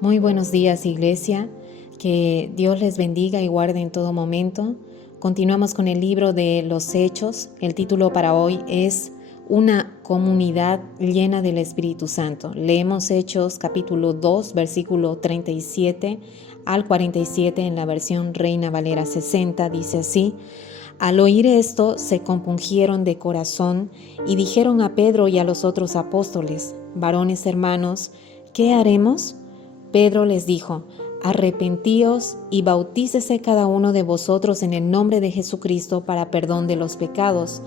Muy buenos días, Iglesia. Que Dios les bendiga y guarde en todo momento. Continuamos con el libro de los Hechos. El título para hoy es Una comunidad llena del Espíritu Santo. Leemos Hechos capítulo 2, versículo 37 al 47 en la versión Reina Valera 60. Dice así: Al oír esto, se compungieron de corazón y dijeron a Pedro y a los otros apóstoles: Varones hermanos, ¿qué haremos? Pedro les dijo: Arrepentíos y bautícese cada uno de vosotros en el nombre de Jesucristo para perdón de los pecados,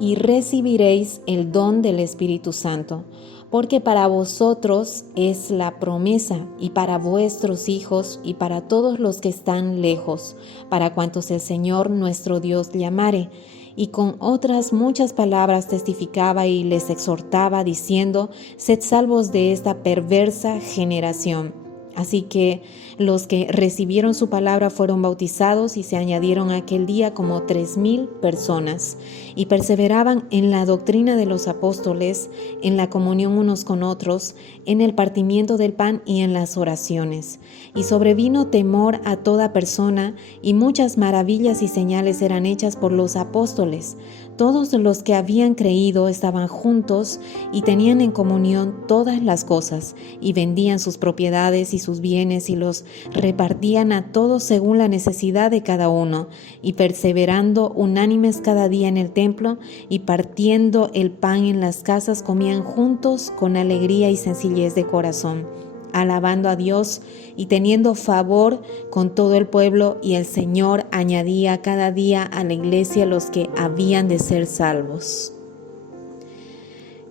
y recibiréis el don del Espíritu Santo, porque para vosotros es la promesa, y para vuestros hijos, y para todos los que están lejos, para cuantos el Señor nuestro Dios llamare. Y con otras muchas palabras testificaba y les exhortaba, diciendo: Sed salvos de esta perversa generación. Así que los que recibieron su palabra fueron bautizados y se añadieron aquel día como 3,000 personas, y perseveraban en la doctrina de los apóstoles, en la comunión unos con otros, en el partimiento del pan y en las oraciones. Y sobrevino temor a toda persona, y muchas maravillas y señales eran hechas por los apóstoles. Todos los que habían creído estaban juntos y tenían en comunión todas las cosas, y vendían sus propiedades y sus bienes y los repartían a todos según la necesidad de cada uno, y perseverando unánimes cada día en el templo y partiendo el pan en las casas, comían juntos con alegría y sencillez de corazón, alabando a Dios y teniendo favor con todo el pueblo, y el Señor añadía cada día a la iglesia los que habían de ser salvos.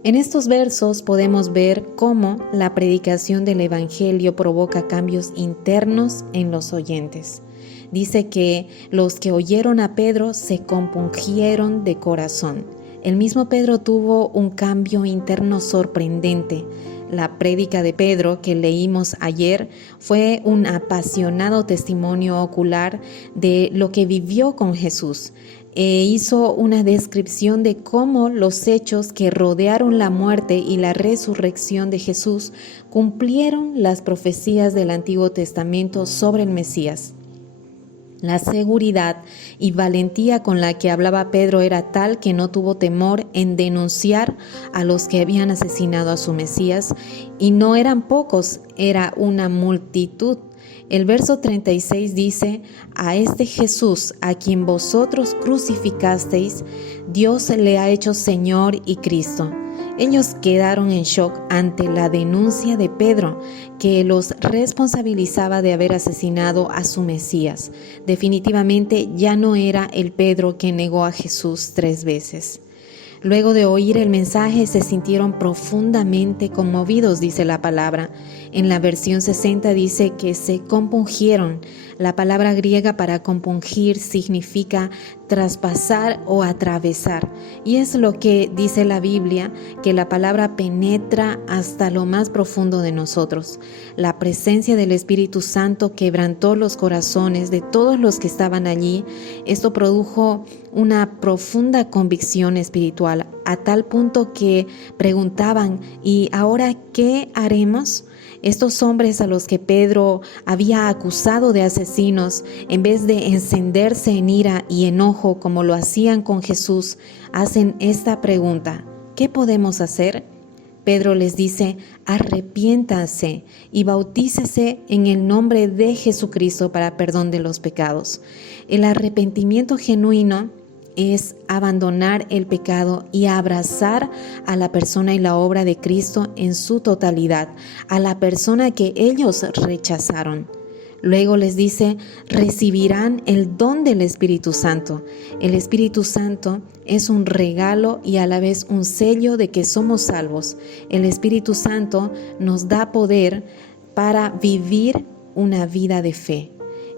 En estos versos podemos ver cómo la predicación del Evangelio provoca cambios internos en los oyentes. Dice que los que oyeron a Pedro se compungieron de corazón. El mismo Pedro tuvo un cambio interno sorprendente. La prédica de Pedro que leímos ayer fue un apasionado testimonio ocular de lo que vivió con Jesús. Hizo una descripción de cómo los hechos que rodearon la muerte y la resurrección de Jesús cumplieron las profecías del Antiguo Testamento sobre el Mesías. La seguridad y valentía con la que hablaba Pedro era tal que no tuvo temor en denunciar a los que habían asesinado a su Mesías, y no eran pocos, era una multitud. El verso 36 dice: A este Jesús, a quien vosotros crucificasteis, Dios le ha hecho Señor y Cristo. Ellos quedaron en shock ante la denuncia de Pedro, que los responsabilizaba de haber asesinado a su Mesías. Definitivamente ya no era el Pedro que negó a Jesús 3 veces. Luego de oír el mensaje se sintieron profundamente conmovidos, dice la palabra. En la versión 60 dice que se compungieron. La palabra griega para compungir significa traspasar o atravesar. Y es lo que dice la Biblia, que la palabra penetra hasta lo más profundo de nosotros. La presencia del Espíritu Santo quebrantó los corazones de todos los que estaban allí. Esto produjo una profunda convicción espiritual, a tal punto que preguntaban: ¿y ahora qué haremos? Estos hombres a los que Pedro había acusado de asesinos, en vez de encenderse en ira y enojo como lo hacían con Jesús, hacen esta pregunta: ¿qué podemos hacer? Pedro les dice: arrepiéntanse y bautícese en el nombre de Jesucristo para perdón de los pecados. El arrepentimiento genuino es abandonar el pecado y abrazar a la persona y la obra de Cristo en su totalidad, a la persona que ellos rechazaron. Luego les dice: recibirán el don del Espíritu Santo. El Espíritu Santo es un regalo y a la vez un sello de que somos salvos. El Espíritu Santo nos da poder para vivir una vida de fe.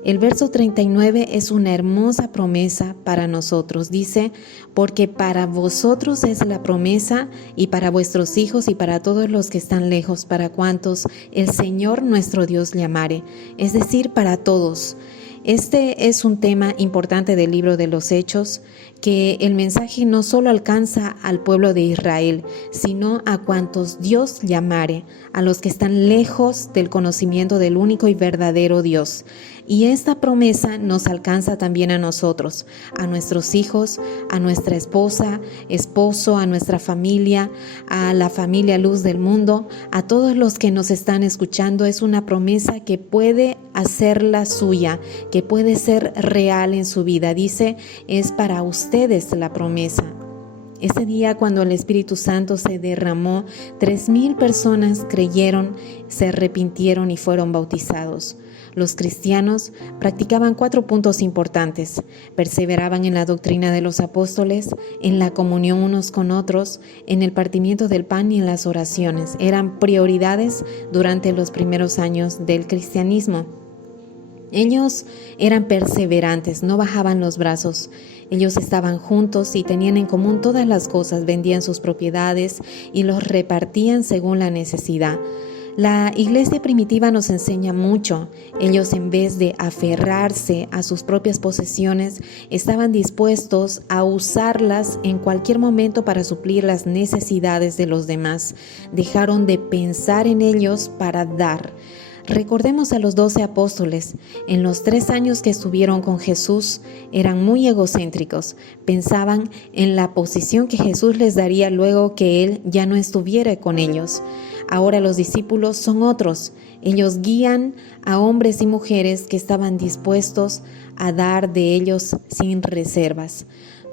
El verso 39 es una hermosa promesa para nosotros. Dice: porque para vosotros es la promesa, y para vuestros hijos y para todos los que están lejos, para cuantos el Señor nuestro Dios llamare. Es decir, para todos. Este es un tema importante del libro de los Hechos, que el mensaje no solo alcanza al pueblo de Israel, sino a cuantos Dios llamare, a los que están lejos del conocimiento del único y verdadero Dios. Y esta promesa nos alcanza también a nosotros, a nuestros hijos, a nuestra esposa, esposo, a nuestra familia, a la familia Luz del Mundo, a todos los que nos están escuchando. Es una promesa que puede hacerla suya, que puede ser real en su vida. Dice, es para ustedes la promesa. Ese día cuando el Espíritu Santo se derramó, 3,000 personas creyeron, se arrepintieron y fueron bautizados. Los cristianos practicaban 4 puntos importantes. Perseveraban en la doctrina de los apóstoles, en la comunión unos con otros, en el partimiento del pan y en las oraciones. Eran prioridades durante los primeros años del cristianismo. Ellos eran perseverantes, no bajaban los brazos. Ellos estaban juntos y tenían en común todas las cosas, vendían sus propiedades y los repartían según la necesidad. La iglesia primitiva nos enseña mucho. Ellos, en vez de aferrarse a sus propias posesiones, estaban dispuestos a usarlas en cualquier momento para suplir las necesidades de los demás. Dejaron de pensar en ellos para dar. Recordemos a los 12 apóstoles. En los 3 años que estuvieron con Jesús, eran muy egocéntricos. Pensaban en la posición que Jesús les daría luego que Él ya no estuviera con ellos. Ahora los discípulos son otros. Ellos guían a hombres y mujeres que estaban dispuestos a dar de ellos sin reservas.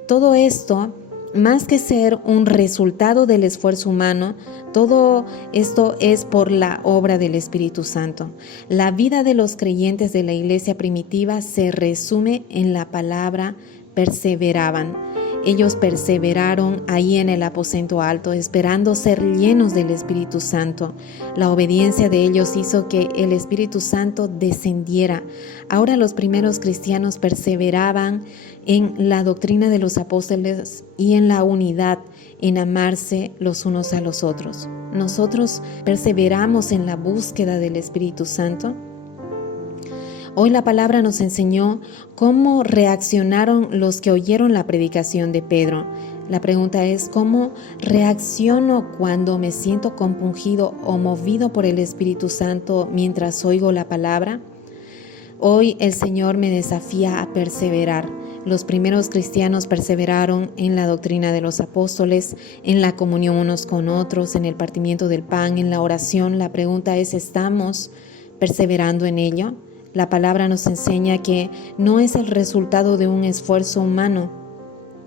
Todo esto, más que ser un resultado del esfuerzo humano, todo esto es por la obra del Espíritu Santo. La vida de los creyentes de la iglesia primitiva se resume en la palabra perseveraban. Ellos perseveraron ahí en el aposento alto, esperando ser llenos del Espíritu Santo. La obediencia de ellos hizo que el Espíritu Santo descendiera. Ahora los primeros cristianos perseveraban en la doctrina de los apóstoles y en la unidad, en amarse los unos a los otros. ¿Nosotros perseveramos en la búsqueda del Espíritu Santo? Hoy la palabra nos enseñó cómo reaccionaron los que oyeron la predicación de Pedro. La pregunta es, ¿cómo reacciono cuando me siento compungido o movido por el Espíritu Santo mientras oigo la palabra? Hoy el Señor me desafía a perseverar. Los primeros cristianos perseveraron en la doctrina de los apóstoles, en la comunión unos con otros, en el partimiento del pan, en la oración. La pregunta es, ¿estamos perseverando en ello? La palabra nos enseña que no es el resultado de un esfuerzo humano,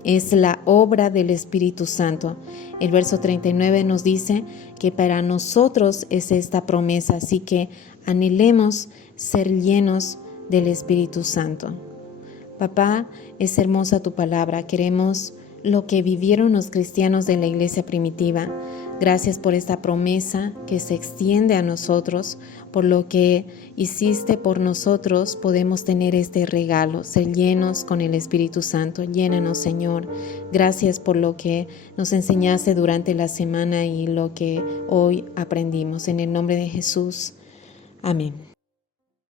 es la obra del Espíritu Santo. El verso 39 nos dice que para nosotros es esta promesa, así que anhelemos ser llenos del Espíritu Santo. Papá, es hermosa tu palabra, queremos lo que vivieron los cristianos de la iglesia primitiva. Gracias por esta promesa que se extiende a nosotros, por lo que hiciste por nosotros podemos tener este regalo, ser llenos con el Espíritu Santo. Llénanos, Señor. Gracias por lo que nos enseñaste durante la semana y lo que hoy aprendimos. En el nombre de Jesús. Amén.